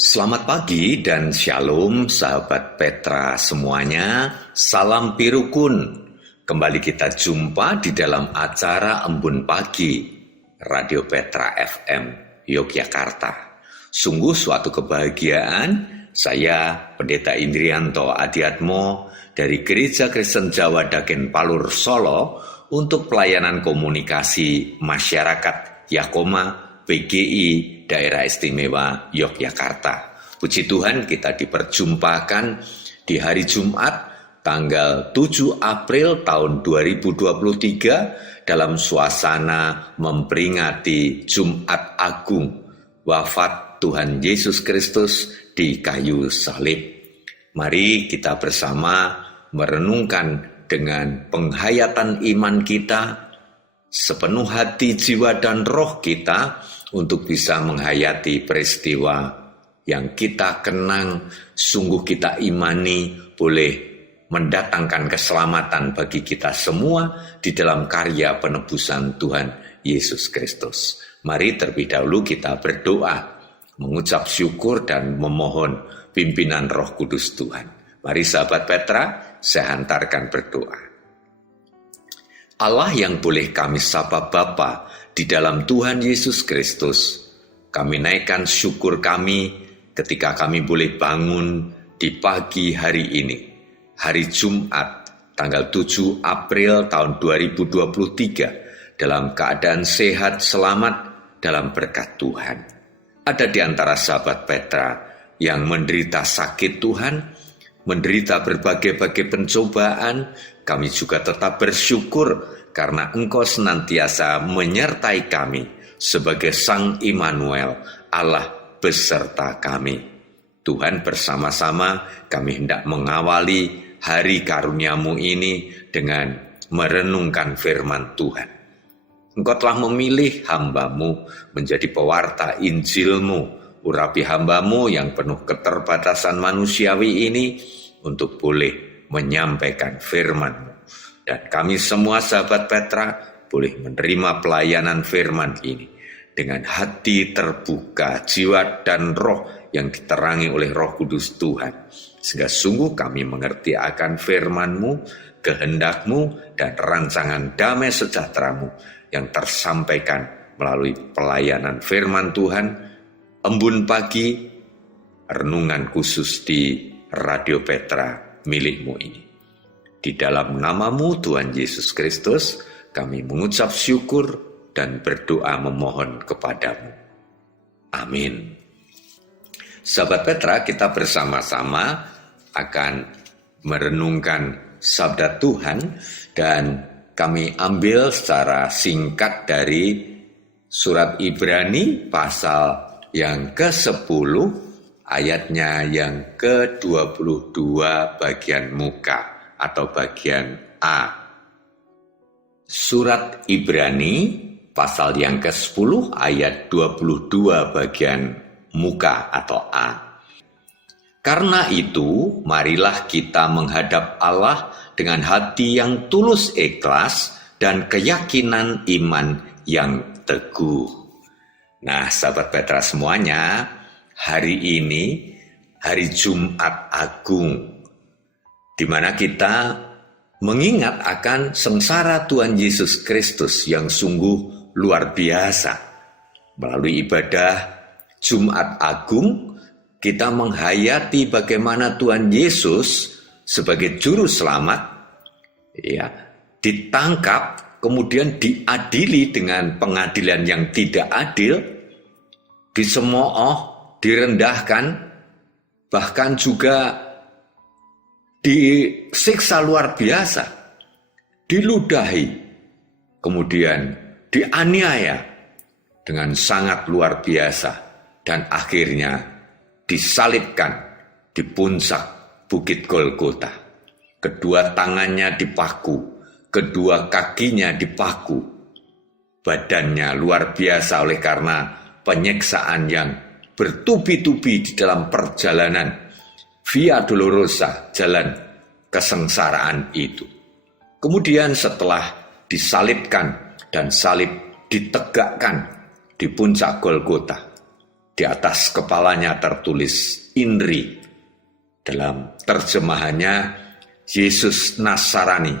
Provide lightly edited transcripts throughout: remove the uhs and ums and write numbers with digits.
Selamat pagi dan shalom sahabat Petra semuanya, salam pirukun. Kembali kita jumpa di dalam acara Embun Pagi, Radio Petra FM, Yogyakarta. Sungguh suatu kebahagiaan, saya Pendeta Indrianto Adiatmo dari Gereja Kristen Jawa Daken Palur Solo untuk pelayanan komunikasi masyarakat Yakoma PGI Daerah Istimewa Yogyakarta. Puji Tuhan kita diperjumpakan di hari Jumat tanggal 7 April tahun 2023 dalam suasana memperingati Jumat Agung, wafat Tuhan Yesus Kristus di kayu salib. Mari kita bersama merenungkan dengan penghayatan iman kita, sepenuh hati, jiwa, dan roh kita untuk bisa menghayati peristiwa yang kita kenang, sungguh kita imani boleh mendatangkan keselamatan bagi kita semua di dalam karya penebusan Tuhan Yesus Kristus. Mari terlebih dahulu kita berdoa, mengucap syukur dan memohon pimpinan Roh Kudus Tuhan. Mari sahabat Petra, saya hantarkan berdoa. Allah yang boleh kami sapa Bapa di dalam Tuhan Yesus Kristus, kami naikkan syukur kami ketika kami boleh bangun di pagi hari ini, hari Jumat, tanggal 7 April tahun 2023, dalam keadaan sehat selamat dalam berkat Tuhan. Ada di antara sahabat Petra yang menderita sakit Tuhan, menderita berbagai-bagai pencobaan, kami juga tetap bersyukur karena Engkau senantiasa menyertai kami sebagai Sang Immanuel, Allah beserta kami. Tuhan, bersama-sama kami hendak mengawali hari karunia-Mu ini dengan merenungkan firman Tuhan. Engkau telah memilih hamba-Mu menjadi pewarta Injil-Mu, urapi hamba-Mu yang penuh keterbatasan manusiawi ini untuk boleh menyampaikan firman-Mu. Dan kami semua sahabat Petra boleh menerima pelayanan firman ini dengan hati terbuka, jiwa dan roh yang diterangi oleh Roh Kudus Tuhan. Sehingga sungguh kami mengerti akan firman-Mu, kehendak-Mu, dan rancangan damai sejahtera-Mu yang tersampaikan melalui pelayanan firman Tuhan, Embun Pagi, renungan khusus di Radio Petra milik-Mu ini. Di dalam nama-Mu Tuhan Yesus Kristus, kami mengucap syukur dan berdoa memohon kepadamu. Amin. Sahabat Petra, kita bersama-sama akan merenungkan sabda Tuhan dan kami ambil secara singkat dari surat Ibrani pasal yang ke-10 ayatnya yang ke-22 bagian muka atau bagian A. Surat Ibrani pasal yang ke-10 ayat 22 bagian muka atau A. Karena itu, marilah kita menghadap Allah dengan hati yang tulus ikhlas dan keyakinan iman yang teguh. Nah, sahabat Petra semuanya, hari ini hari Jumat Agung, di mana kita mengingat akan sengsara Tuhan Yesus Kristus yang sungguh luar biasa. Melalui ibadah Jumat Agung, kita menghayati bagaimana Tuhan Yesus sebagai juru selamat ditangkap, kemudian diadili dengan pengadilan yang tidak adil, dicemooh, direndahkan, bahkan juga disiksa luar biasa, diludahi, kemudian dianiaya dengan sangat luar biasa, dan akhirnya disalibkan di puncak Bukit Golgota. Kedua tangannya dipaku, kedua kakinya dipaku, badannya luar biasa oleh karena penyiksaan yang bertubi-tubi di dalam perjalanan Via Dolorosa, jalan kesengsaraan itu. Kemudian setelah disalibkan dan salib ditegakkan di puncak Golgota, Di atas kepalanya tertulis INRI. Dalam terjemahannya, Yesus Nasarani,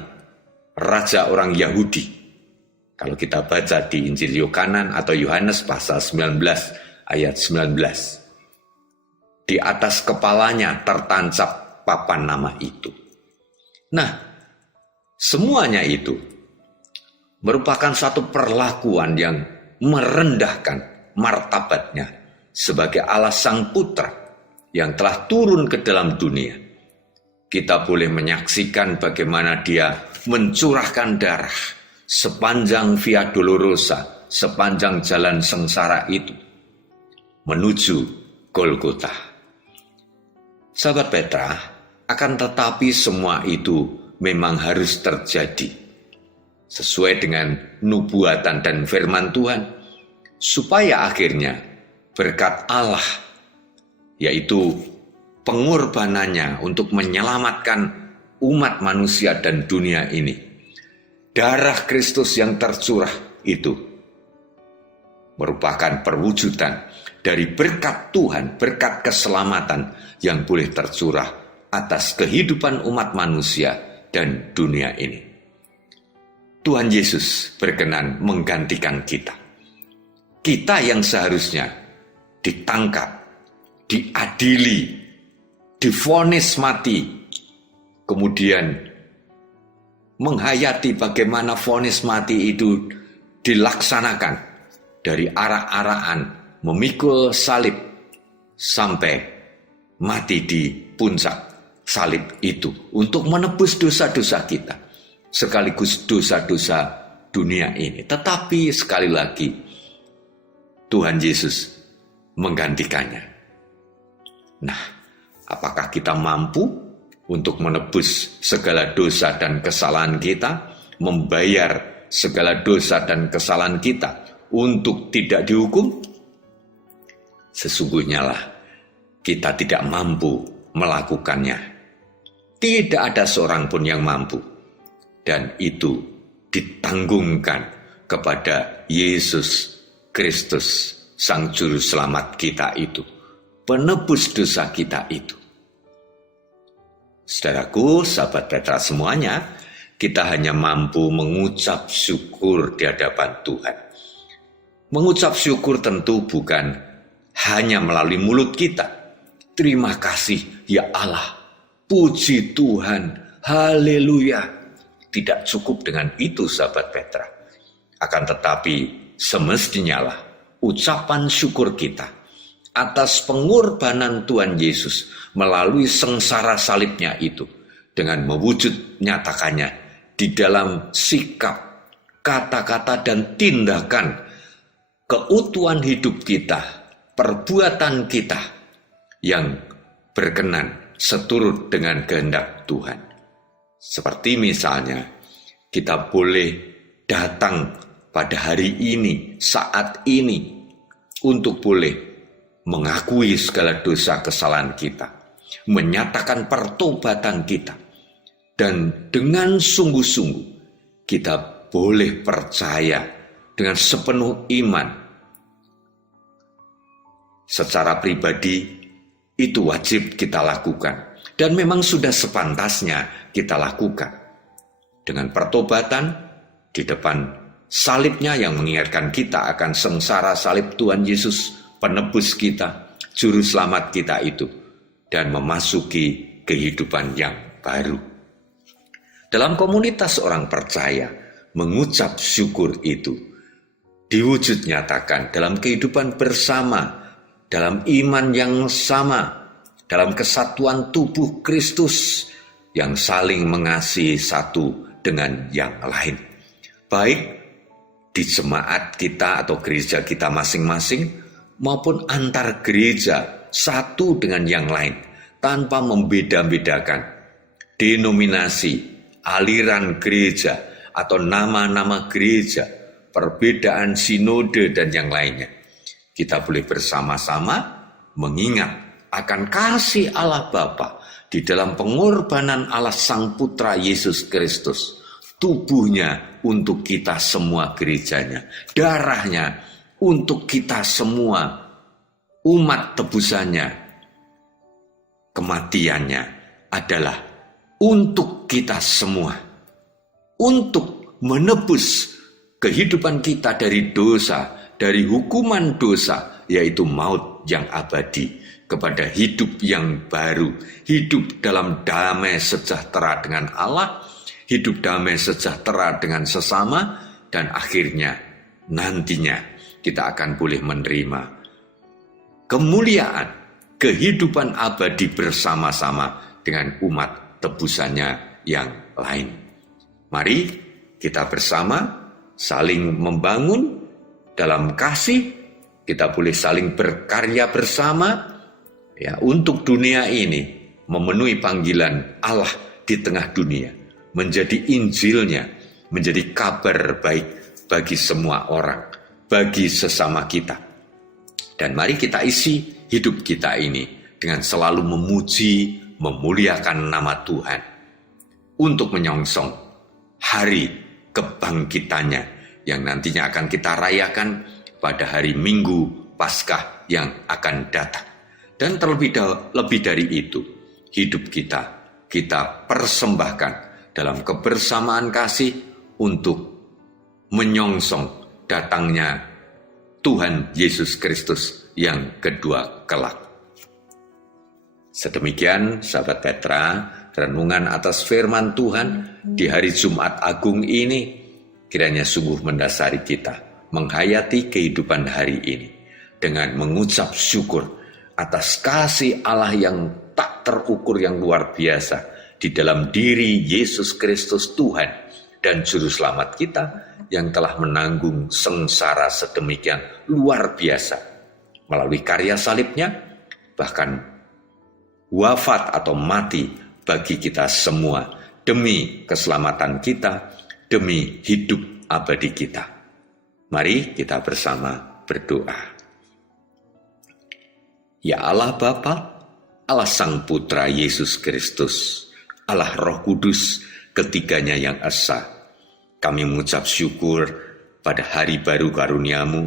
Raja orang Yahudi. Kalau kita baca di Injil Yohanan atau Yohanes pasal 19 ayat 19. Di atas kepalanya tertancap papan nama itu. Nah, semuanya itu merupakan satu perlakuan yang merendahkan martabatnya sebagai Allah Sang Putra yang telah turun ke dalam dunia. Kita boleh menyaksikan bagaimana dia mencurahkan darah sepanjang Via Dolorosa, sepanjang jalan sengsara itu, menuju Golgota. Sahabat Petra, akan tetapi semua itu memang harus terjadi sesuai dengan nubuatan dan firman Tuhan, supaya akhirnya berkat Allah, yaitu pengorbanannya untuk menyelamatkan umat manusia dan dunia ini, darah Kristus yang tercurah itu merupakan perwujudan dari berkat Tuhan, berkat keselamatan yang boleh tercurah atas kehidupan umat manusia dan dunia ini. Tuhan Yesus berkenan menggantikan kita. Kita yang seharusnya ditangkap, diadili, divonis mati, kemudian menghayati bagaimana vonis mati itu dilaksanakan dari arak-arakan, memikul salib sampai mati di puncak salib itu untuk menebus dosa-dosa kita, sekaligus dosa-dosa dunia ini. Tetapi sekali lagi, Tuhan Yesus menggantikannya. Nah, apakah kita mampu untuk menebus segala dosa dan kesalahan kita, membayar segala dosa dan kesalahan kita untuk tidak dihukum? Sesungguhnya lah, kita tidak mampu melakukannya. Tidak ada seorang pun yang mampu. Dan itu ditanggungkan kepada Yesus Kristus, Sang Juru Selamat kita itu, penebus dosa kita itu. Saudaraku, sahabat Petra semuanya, kita hanya mampu mengucap syukur di hadapan Tuhan. Mengucap syukur tentu bukan hanya melalui mulut kita. Terima kasih ya Allah, puji Tuhan, haleluya. Tidak cukup dengan itu, sahabat Petra. Akan tetapi semestinya lah ucapan syukur kita atas pengorbanan Tuhan Yesus melalui sengsara salibnya itu, dengan mewujud nyatakannya di dalam sikap, kata-kata dan tindakan keutuhan hidup kita, perbuatan kita yang berkenan seturut dengan kehendak Tuhan. Seperti misalnya, kita boleh datang pada hari ini, saat ini, untuk boleh mengakui segala dosa kesalahan kita, menyatakan pertobatan kita, dan dengan sungguh-sungguh kita boleh percaya dengan sepenuh iman. Secara pribadi, itu wajib kita lakukan. Dan memang sudah sepantasnya kita lakukan. Dengan pertobatan di depan salibnya yang mengingatkan kita akan sengsara salib Tuhan Yesus, penebus kita, juru selamat kita itu, dan memasuki kehidupan yang baru. Dalam komunitas orang percaya, mengucap syukur itu diwujud nyatakan dalam kehidupan bersama, dalam iman yang sama, dalam kesatuan tubuh Kristus yang saling mengasihi satu dengan yang lain. Baik di jemaat kita atau gereja kita masing-masing, maupun antar gereja satu dengan yang lain, tanpa membeda-bedakan denominasi, aliran gereja, atau nama-nama gereja, perbedaan sinode dan yang lainnya. Kita boleh bersama-sama mengingat akan kasih Allah Bapa di dalam pengorbanan Allah Sang Putra Yesus Kristus, tubuhnya untuk kita semua gerejanya, darahnya untuk kita semua umat tebusannya, kematiannya adalah untuk kita semua, untuk menebus kehidupan kita dari dosa, dari hukuman dosa, yaitu maut yang abadi, kepada hidup yang baru, hidup dalam damai sejahtera dengan Allah, hidup damai sejahtera dengan sesama, dan akhirnya nantinya kita akan boleh menerima kemuliaan, kehidupan abadi bersama-sama dengan umat tebusannya yang lain. Mari kita bersama saling membangun dalam kasih, kita boleh saling berkarya bersama, ya, untuk dunia ini memenuhi panggilan Allah di tengah dunia, menjadi Injilnya, menjadi kabar baik bagi semua orang, bagi sesama kita. Dan mari kita isi hidup kita ini dengan selalu memuji, memuliakan nama Tuhan, untuk menyongsong hari kebangkitannya yang nantinya akan kita rayakan pada hari Minggu Paskah yang akan datang. Dan lebih dari itu, hidup kita persembahkan dalam kebersamaan kasih untuk menyongsong datangnya Tuhan Yesus Kristus yang kedua kelak. Sedemikian sahabat Petra, renungan atas firman Tuhan di hari Jumat Agung ini kiranya sungguh mendasari kita menghayati kehidupan hari ini dengan mengucap syukur atas kasih Allah yang tak terukur, yang luar biasa di dalam diri Yesus Kristus Tuhan dan Juru Selamat kita, yang telah menanggung sengsara sedemikian luar biasa melalui karya salibnya, bahkan wafat atau mati bagi kita semua demi keselamatan kita, demi hidup abadi kita. Mari kita bersama berdoa. Ya Allah Bapa, Allah Sang Putra Yesus Kristus, Allah Roh Kudus, ketiganya yang esa, kami mengucap syukur pada hari baru karunia-Mu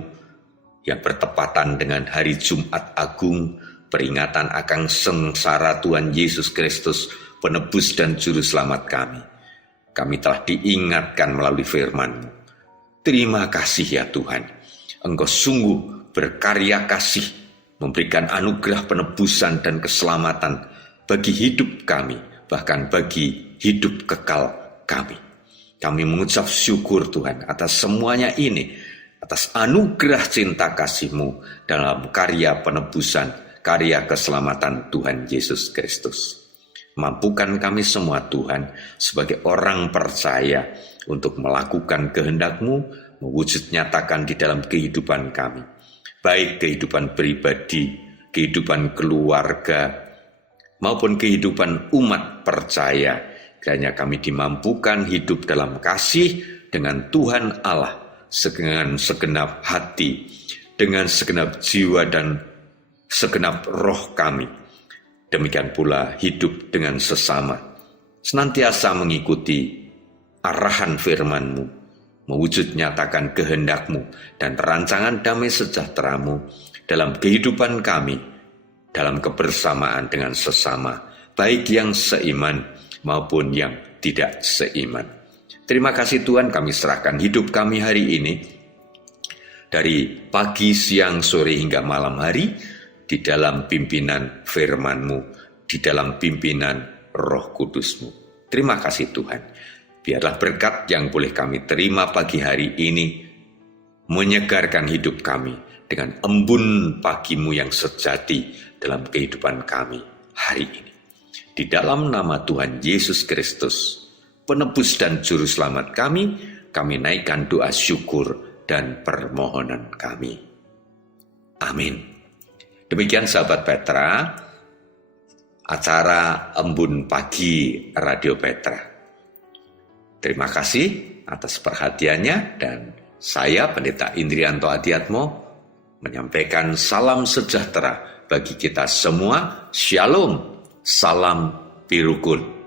yang bertepatan dengan hari Jumat Agung, peringatan akan sengsara Tuhan Yesus Kristus, penebus dan juru selamat kami. Kami telah diingatkan melalui firman-Mu. Terima kasih ya Tuhan, Engkau sungguh berkarya kasih, memberikan anugerah penebusan dan keselamatan bagi hidup kami, bahkan bagi hidup kekal kami. Kami mengucap syukur Tuhan atas semuanya ini, atas anugerah cinta kasih-Mu dalam karya penebusan, karya keselamatan Tuhan Yesus Kristus. Mampukan kami semua Tuhan sebagai orang percaya untuk melakukan kehendak-Mu, mewujud nyatakan di dalam kehidupan kami, baik kehidupan pribadi, kehidupan keluarga, maupun kehidupan umat percaya. Kiranya kami dimampukan hidup dalam kasih dengan Tuhan Allah, dengan segenap hati, dengan segenap jiwa dan segenap roh kami. Demikian pula hidup dengan sesama, senantiasa mengikuti arahan firman-Mu, mewujud nyatakan kehendak-Mu dan rancangan damai sejahtera-Mu dalam kehidupan kami, dalam kebersamaan dengan sesama, baik yang seiman maupun yang tidak seiman. Terima kasih Tuhan, kami serahkan hidup kami hari ini, dari pagi, siang, sore hingga malam hari, di dalam pimpinan firman-Mu, di dalam pimpinan Roh Kudus-Mu. Terima kasih Tuhan. Biarlah berkat yang boleh kami terima pagi hari ini menyegarkan hidup kami dengan embun pagi-Mu yang sejati dalam kehidupan kami hari ini. Di dalam nama Tuhan Yesus Kristus, penebus dan juru selamat kami naikkan doa syukur dan permohonan kami. Amin. Demikian sahabat Petra, acara Embun Pagi Radio Petra. Terima kasih atas perhatiannya, dan saya Pendeta Indrianto Adiatmo menyampaikan salam sejahtera bagi kita semua. Shalom, salam Pirukun.